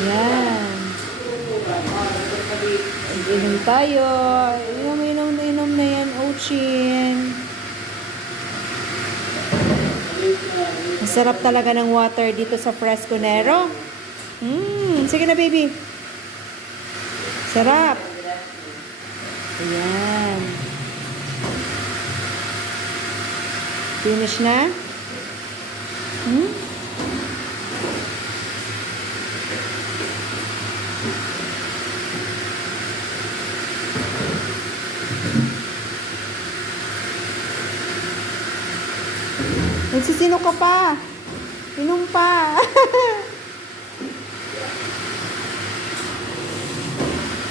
Yan. Inom tayo. Inom na yan, Ochin. Masarap talaga ng water dito sa Fresconero. Sige na, baby. Sarap. Ayan. Finish na? Nagsisino ka pa. Inom pa.